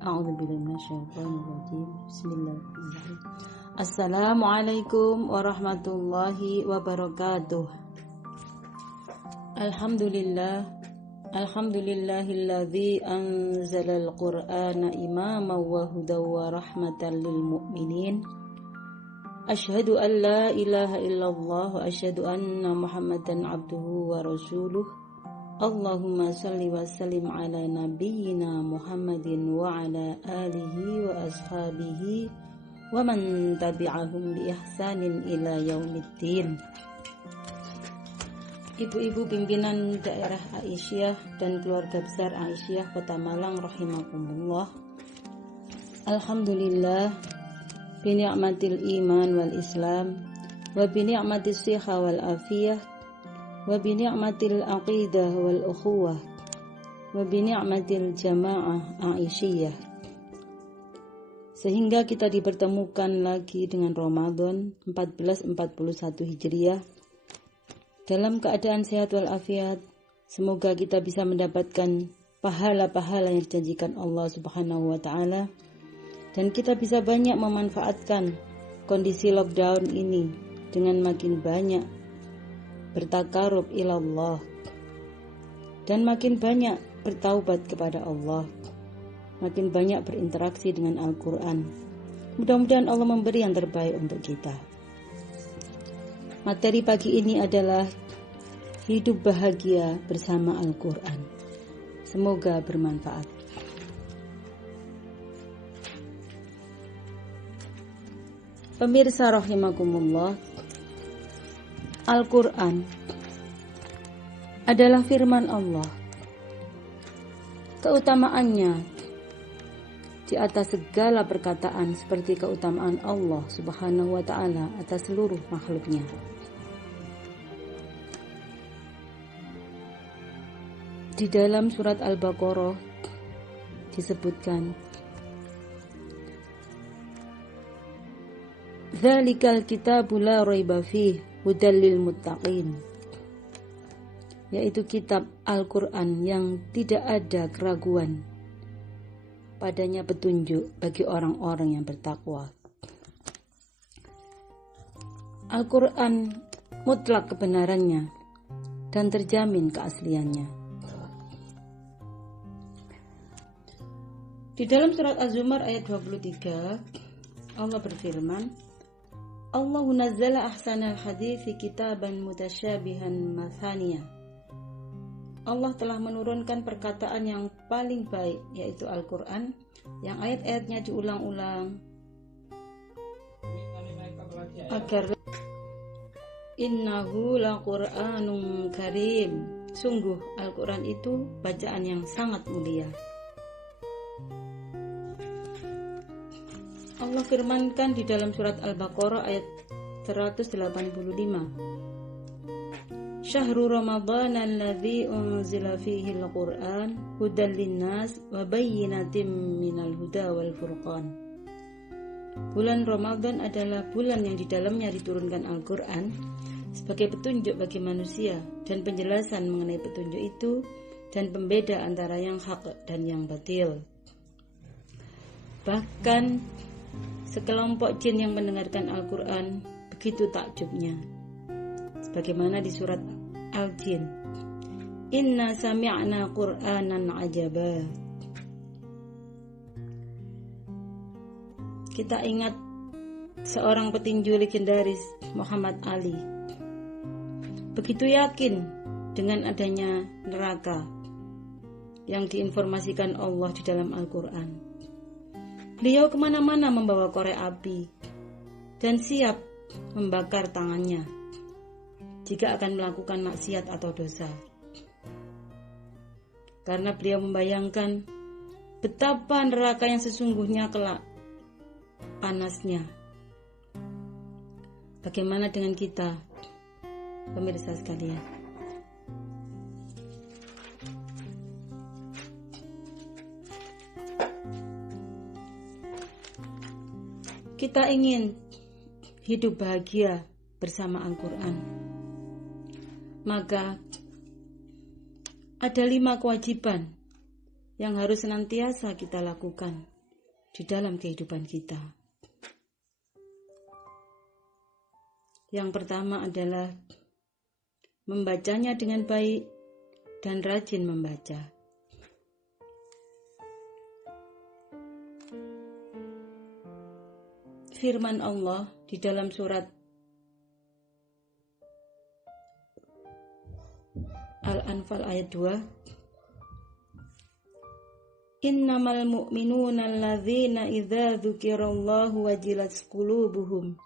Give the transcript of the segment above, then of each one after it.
A'udzubillahi Bismillahirrahmanirrahim. Assalamualaikum warahmatullahi wabarakatuh. Alhamdulillahilladzi anzalal qur'ana imaman wa hudaw wa rahmatan lil mu'minin. Asyhadu an la ilaha illallah wa asyhadu anna Muhammadan abduhu wa rasuluh. Allahumma salli wa sallim ala nabiyyina Muhammadin wa ala alihi wa ashabihi wa man tabi'ahum bi ihsanin ila yaumiddin. Ibu-ibu pimpinan daerah Aisyah dan keluarga besar Aisyah Kota Malang rahimakumullah. Alhamdulillah bi ni'matil iman wal islam wa bi ni'matis shihah wal afiyah wa bi ni'matil aqidah wal ukhuwah wa bi ni'matil jamaah aisyah, sehingga kita dipertemukan lagi dengan Ramadan 1441 Hijriah dalam keadaan sehat wal afiat. Semoga kita bisa mendapatkan pahala-pahala yang dijanjikan Allah Subhanahu wa taala, dan kita bisa banyak memanfaatkan kondisi lockdown ini dengan makin banyak bertakarub ilallah dan makin banyak bertaubat kepada Allah, makin banyak berinteraksi dengan Al-Quran. Mudah-mudahan Allah memberi yang terbaik untuk kita. Materi pagi ini adalah hidup bahagia bersama Al-Quran. Semoga bermanfaat. Pemirsa rahimakumullah, Al-Quran adalah firman Allah. Keutamaannya di atas segala perkataan seperti keutamaan Allah Subhanahu wa ta'ala atas seluruh makhluknya. Di dalam surat Al-Baqarah disebutkan, "Dzalikal kitabu la raiba fihi hudal lil muttaqin," yaitu kitab Al-Quran yang tidak ada keraguan padanya, petunjuk bagi orang-orang yang bertakwa. Al-Quran mutlak kebenarannya dan terjamin keasliannya. Di dalam surat Az-Zumar ayat 23, Allah berfirman, Allahu nazzala ahsanal hadithi kitaban mutasyabihan mathaniya. Allah telah menurunkan perkataan yang paling baik, yaitu Al-Quran, yang ayat-ayatnya diulang-ulang agar innahu laqur'anun karim. Sungguh Al-Quran itu bacaan yang sangat mulia. Allah firmankan di dalam surat Al-Baqarah ayat 185, Syahrul Ramadan alladzi unzila fihi al-Qur'an hudan linnas wa bayyinatin minal huda wal furqan. Bulan Ramadan adalah bulan yang di dalamnya diturunkan Al-Quran sebagai petunjuk bagi manusia dan penjelasan mengenai petunjuk itu dan pembeda antara yang hak dan yang batil. Bahkan sekelompok jin yang mendengarkan Al-Quran begitu takjubnya, sebagaimana di surat Al-Jin, Inna sami'na Qur'anan ajaba. Kita ingat seorang petinju legendaris, Muhammad Ali, begitu yakin dengan adanya neraka yang diinformasikan Allah di dalam Al-Quran. Beliau kemana-mana membawa korek api dan siap membakar tangannya jika akan melakukan maksiat atau dosa. Karena beliau membayangkan betapa neraka yang sesungguhnya kelak panasnya. Bagaimana dengan kita, pemirsa sekalian? Kita ingin hidup bahagia bersama Al-Quran, maka ada 5 kewajiban yang harus senantiasa kita lakukan di dalam kehidupan kita. Yang pertama adalah membacanya dengan baik dan rajin membaca. Firman Allah di dalam surat Al-Anfal ayat 2, Innamal mu'minuna alladzina idza dzukirallahu wajilat qulubuhum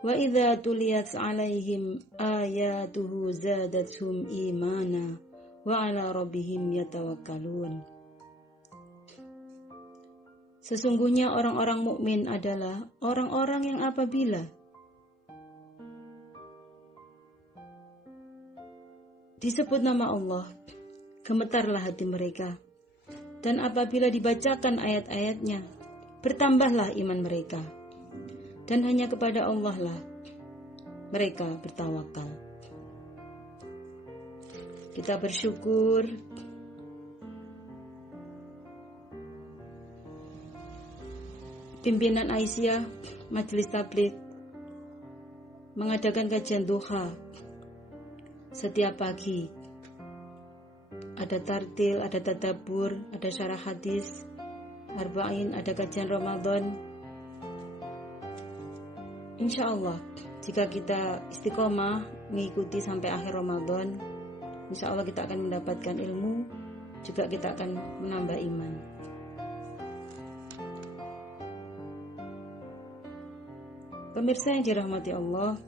wa idza tuliyat 'alaihim ayatuhu zadatuhum imana wa 'ala rabbihim yatawakkalun. Sesungguhnya orang-orang mukmin adalah orang-orang yang apabila disebut nama Allah, gemetarlah hati mereka. Dan apabila dibacakan ayat-ayatnya, bertambahlah iman mereka. Dan hanya kepada Allah lah mereka bertawakal. Kita bersyukur pimpinan Aisyah Majelis Tabligh mengadakan kajian duha setiap pagi. Ada tartil, ada tadabbur, ada syarah hadis, arba'in, ada kajian Ramadan. Insya Allah, jika kita istiqomah mengikuti sampai akhir Ramadan, insya Allah kita akan mendapatkan ilmu, juga kita akan menambah iman. Pemirsa yang dirahmati Allah,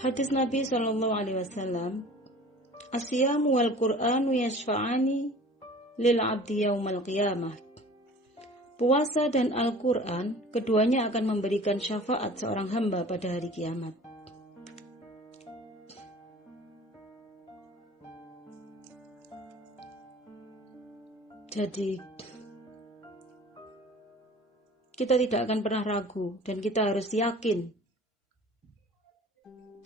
hadis Nabi SAW, As-siyamu wal Qur'anu yashfa'ani lil 'abdi yaumal qiyamah. Puasa dan Al-Quran, keduanya akan memberikan syafaat seorang hamba pada hari kiamat. Jadi, kita tidak akan pernah ragu dan kita harus yakin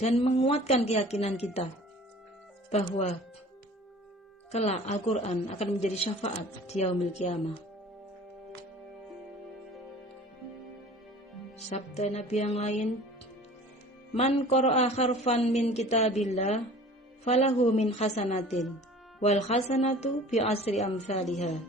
dan menguatkan keyakinan kita bahwa kelak Al-Quran akan menjadi syafaat di yaumil qiyamah. Sabda Nabi yang lain, Man qara'a harfan min kitabillah falahu min hasanatin wal hasanatu bi asri amsalihha.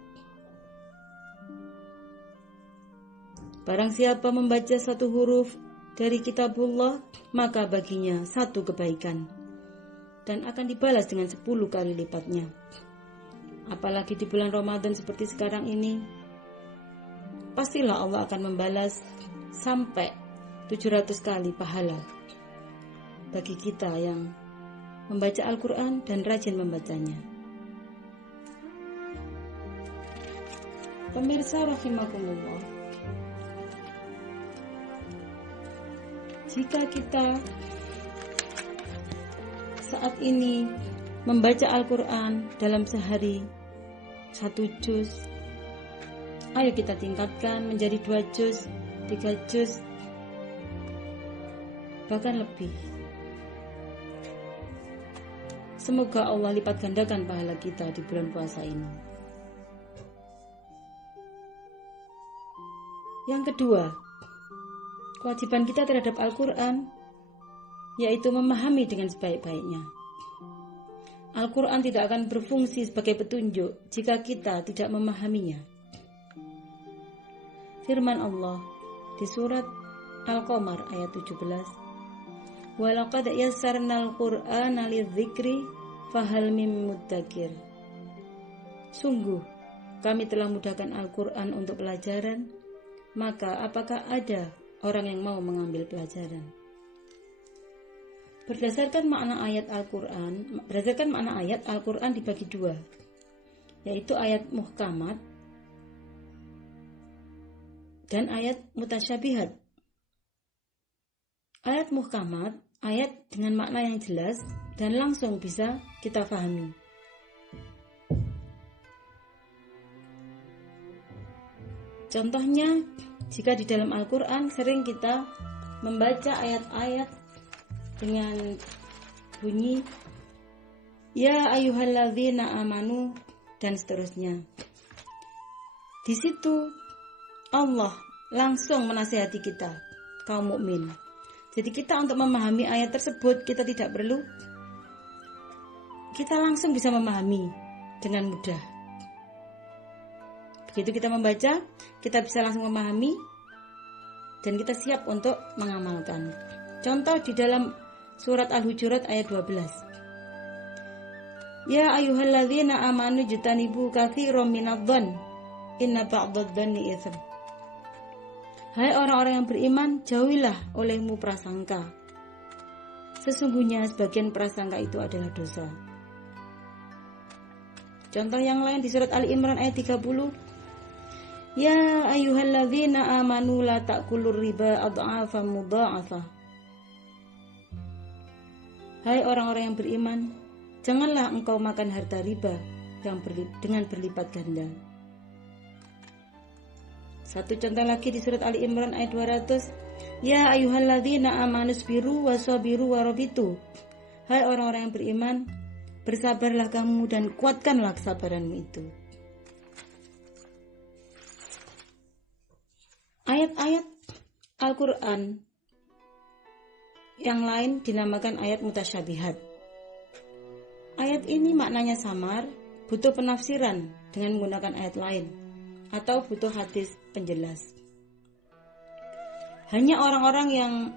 Barang siapa membaca satu huruf dari kitabullah, maka baginya satu kebaikan dan akan dibalas dengan 10 kali lipatnya. Apalagi di bulan Ramadan seperti sekarang ini, pastilah Allah akan membalas sampai 700 kali pahala bagi kita yang membaca Al-Quran dan rajin membacanya. Pemirsa rahimakumullah, jika kita saat ini membaca Al-Quran dalam sehari 1 juz, ayo kita tingkatkan menjadi 2 juz, 3 juz, bahkan lebih. Semoga Allah lipat gandakan pahala kita di bulan puasa ini. Yang kedua, kewajiban kita terhadap Al-Quran yaitu memahami dengan sebaik-baiknya. Al-Quran tidak akan berfungsi sebagai petunjuk jika kita tidak memahaminya. Firman Allah di surat Al-Qamar ayat 17, Walaqad yassarnal Qur'ana lidzikri fahal mim muddakir. Sungguh kami telah mudahkan Al-Quran untuk pelajaran, maka apakah ada orang yang mau mengambil pelajaran? Berdasarkan makna ayat Al-Quran dibagi 2, yaitu ayat muhkamat dan ayat mutasyabihat. Ayat muhkamat, ayat dengan makna yang jelas dan langsung bisa kita pahami. Contohnya, jika di dalam Al-Quran sering kita membaca ayat-ayat dengan bunyi ya ayyuhalladzina amanu, dan seterusnya. Di situ Allah langsung menasihati kita, kaum mukmin. Jadi kita untuk memahami ayat tersebut, kita langsung bisa memahami dengan mudah. Begitu kita membaca, kita bisa langsung memahami dan kita siap untuk mengamalkan. Contoh di dalam surat Al-Hujurat ayat 12. Ya ayyuhalladzina amanu jtanibu katsiran minadh-dhann inna ba'dadh-dhanni itsm. Hai orang-orang yang beriman, jauhilah olehmu prasangka. Sesungguhnya sebagian prasangka itu adalah dosa. Contoh yang lain di surat Ali Imran ayat 30. Ya ayyuhalladzina amanu la ta'kulur riba adha'afan mudha'afah. Hai orang-orang yang beriman, janganlah engkau makan harta riba dengan berlipat ganda. Satu contoh lagi di surat Ali Imran ayat 200. Ya ayyuhalladzina amanu sabiru wasabiru warabitu. Hai orang-orang yang beriman, bersabarlah kamu dan kuatkanlah kesabaranmu itu. Ayat-ayat Al-Quran yang lain dinamakan ayat mutasyabihat. Ayat ini maknanya samar, butuh penafsiran dengan menggunakan ayat lain, atau butuh hadis penjelas. Hanya orang-orang yang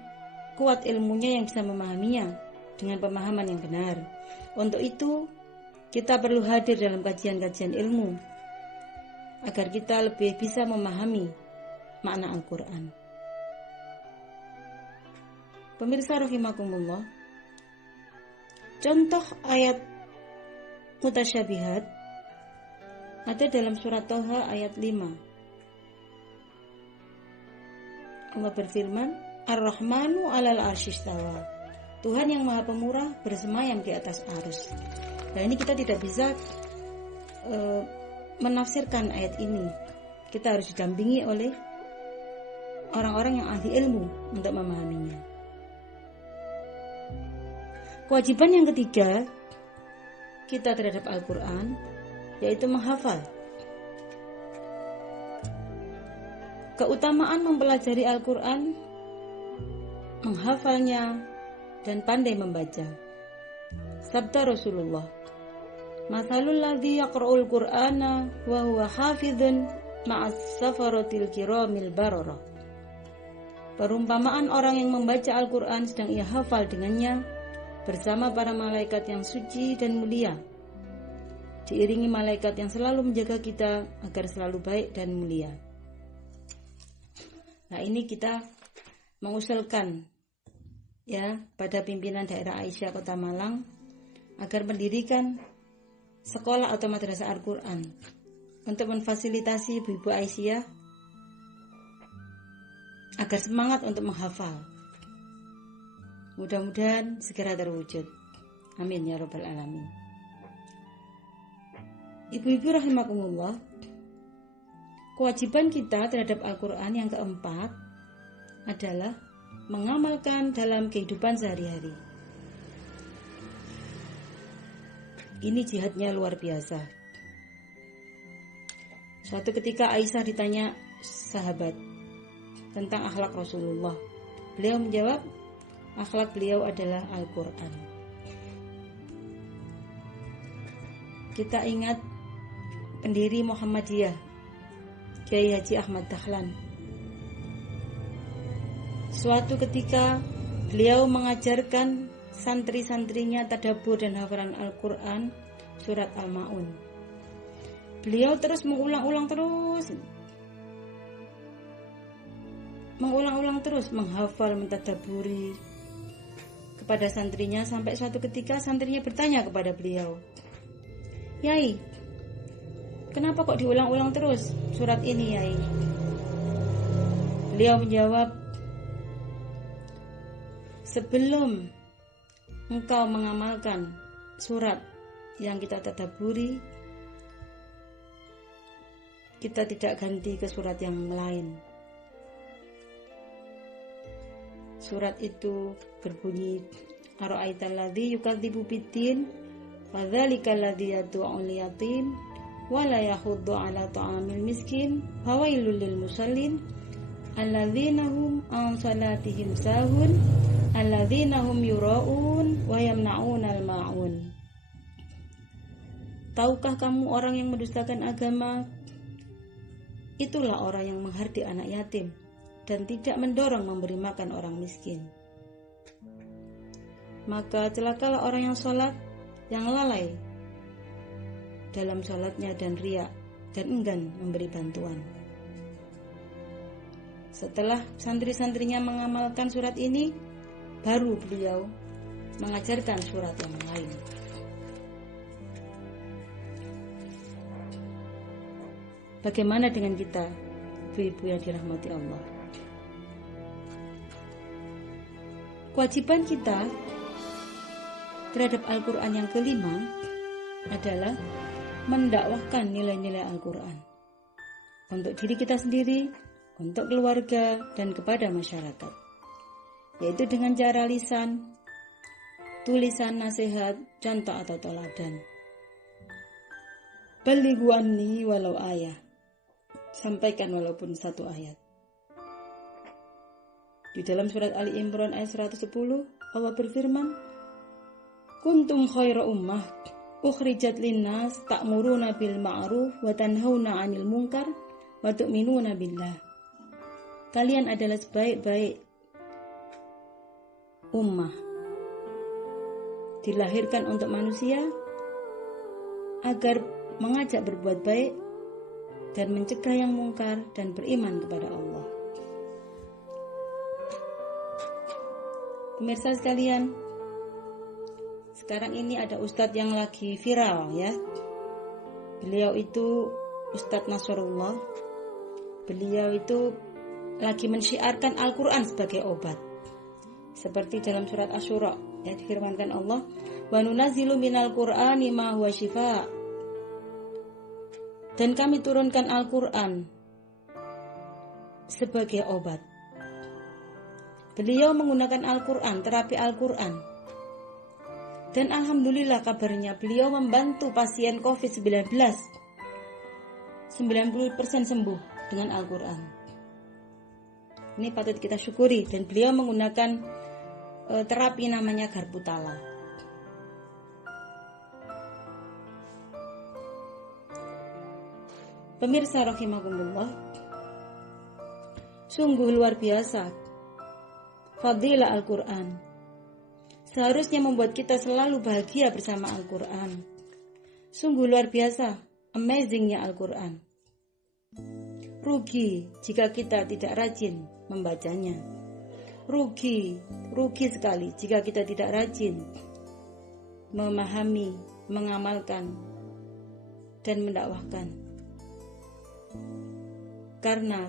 kuat ilmunya yang bisa memahaminya dengan pemahaman yang benar. Untuk itu, kita perlu hadir dalam kajian-kajian ilmu agar kita lebih bisa memahami makna Al-Quran. Pemirsa rahimakumullah, contoh ayat mutasyabihat ada dalam surat Thaha ayat 5. Allah berfirman, Ar-Rahmanu 'alal 'arsy istawa. Tuhan yang Maha Pemurah bersemayam di atas arsy. Nah, ini kita tidak bisa menafsirkan ayat ini. Kita harus didampingi oleh orang-orang yang ahli ilmu untuk memahaminya. Kewajiban yang ketiga kita terhadap Al-Quran yaitu menghafal. Keutamaan mempelajari Al-Quran, menghafalnya, dan pandai membaca. Sabda Rasulullah, Mathalul ladzi yaqra'ul Qur'ana wa huwa hafidhun ma'as safaratil kiramil bararah. Perumpamaan orang yang membaca Al-Quran sedang ia hafal dengannya bersama para malaikat yang suci dan mulia, diiringi malaikat yang selalu menjaga kita agar selalu baik dan mulia. Nah, ini kita mengusulkan ya pada pimpinan daerah Aisyah Kota Malang agar mendirikan sekolah atau madrasah Al-Quran untuk memfasilitasi ibu-ibu Aisyah agar semangat untuk menghafal. Mudah-mudahan segera terwujud. Amin ya rabbal alamin. Ibu-ibu rahimakumullah, kewajiban kita terhadap Al-Quran yang keempat adalah mengamalkan dalam kehidupan sehari-hari. Ini jihadnya luar biasa. Suatu ketika Aisyah ditanya sahabat tentang akhlak Rasulullah. Beliau menjawab, akhlak beliau adalah Al-Quran. Kita ingat pendiri Muhammadiyah, Kiai Haji Ahmad Dahlan. Suatu ketika beliau mengajarkan santri-santrinya tadabbur dan hafalan Al-Quran surat Al-Ma'un. Beliau terus mengulang-ulang terus menghafal, mentadabburi kepada santrinya sampai suatu ketika santrinya bertanya kepada beliau, Yai, kenapa kok diulang-ulang terus surat ini, Yai? Beliau menjawab, sebelum engkau mengamalkan surat yang kita tadabburi, kita tidak ganti ke surat yang lain. Surat itu berbunyi, Ara'aital ladzi yukadzibu biddin, fadzalika alladzi yad'ul yatim wa la yahuddu 'ala ta'amil miskin fawailul lil musallin alladzina hum an salatihim sahun alladzina hum yura'un wa yamna'unal ma'un. Tahukah kamu orang yang mendustakan agama? Itulah orang yang menghardik anak yatim dan tidak mendorong memberi makan orang miskin. Maka celakalah orang yang sholat, yang lalai dalam sholatnya dan riya dan enggan memberi bantuan. Setelah santri-santrinya mengamalkan surat ini, baru beliau mengajarkan surat yang lain. Bagaimana dengan kita, ibu-ibu yang dirahmati Allah? Kewajiban kita terhadap Al-Quran yang kelima adalah mendakwahkan nilai-nilai Al-Quran untuk diri kita sendiri, untuk keluarga, dan kepada masyarakat, yaitu dengan cara lisan, tulisan, nasihat, contoh atau teladan. Balighu anni walau ayah, sampaikan walaupun satu ayat. Di dalam surat Ali Imran ayat 110, Allah berfirman, kuntum khaira ummah ukhrijat linnas ta'muruna bil ma'ruf wa tanhauna 'anil munkar wa tu'minuna billah. Kalian adalah sebaik-baik ummah, dilahirkan untuk manusia agar mengajak berbuat baik dan mencegah yang mungkar dan beriman kepada Allah. Pemirsa sekalian, sekarang ini ada ustadz yang lagi viral ya. Beliau itu Ustadz Nasrullah. Beliau itu lagi mensyiarkan Al-Quran sebagai obat. Seperti dalam surat Asy-Syura ya, difirmankan Allah, wa nunazzilu minal Qur'ani ma huwa syifaa. Dan kami turunkan Al-Quran sebagai obat. Beliau menggunakan Al-Quran, terapi Al-Quran. Dan alhamdulillah kabarnya beliau membantu pasien COVID-19. 90% sembuh dengan Al-Quran. Ini patut kita syukuri. Dan beliau menggunakan terapi namanya garpu tala. Pemirsa rahimakumullah, sungguh luar biasa fadilah Al-Quran. Seharusnya membuat kita selalu bahagia bersama Al-Quran. Sungguh luar biasa, amazingnya Al-Quran. Rugi jika kita tidak rajin membacanya. Rugi sekali jika kita tidak rajin memahami, mengamalkan, dan mendakwahkan. Karena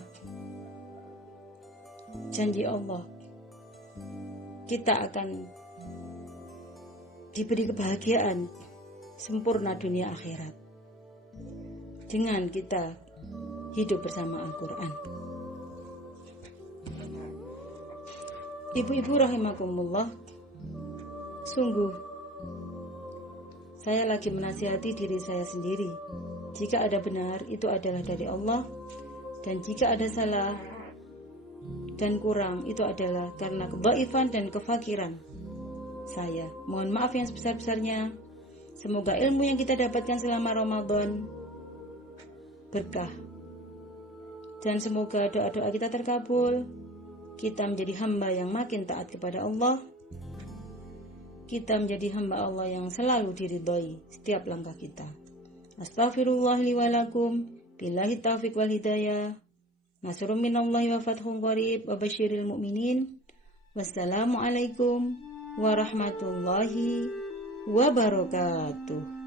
janji Allah, kita akan diberi kebahagiaan sempurna dunia akhirat dengan kita hidup bersama Al-Quran. Ibu-ibu rahimakumullah, sungguh saya lagi menasihati diri saya sendiri. Jika ada benar, itu adalah dari Allah, dan jika ada salah dan kurang, itu adalah karena kedhaifan dan kefakiran saya. Mohon maaf yang sebesar-besarnya. Semoga ilmu yang kita dapatkan selama Ramadan berkah, dan semoga doa-doa kita terkabul. Kita menjadi hamba yang makin taat kepada Allah. Kita menjadi hamba Allah yang selalu diridhoi setiap langkah kita. Astaghfirullah li wa lakum, billahi taufiq wal hidayah. Nasrun minallahi wa fathun qarib wa basyiril mu'minin. Wassalamualaikum warahmatullahi wabarakatuh.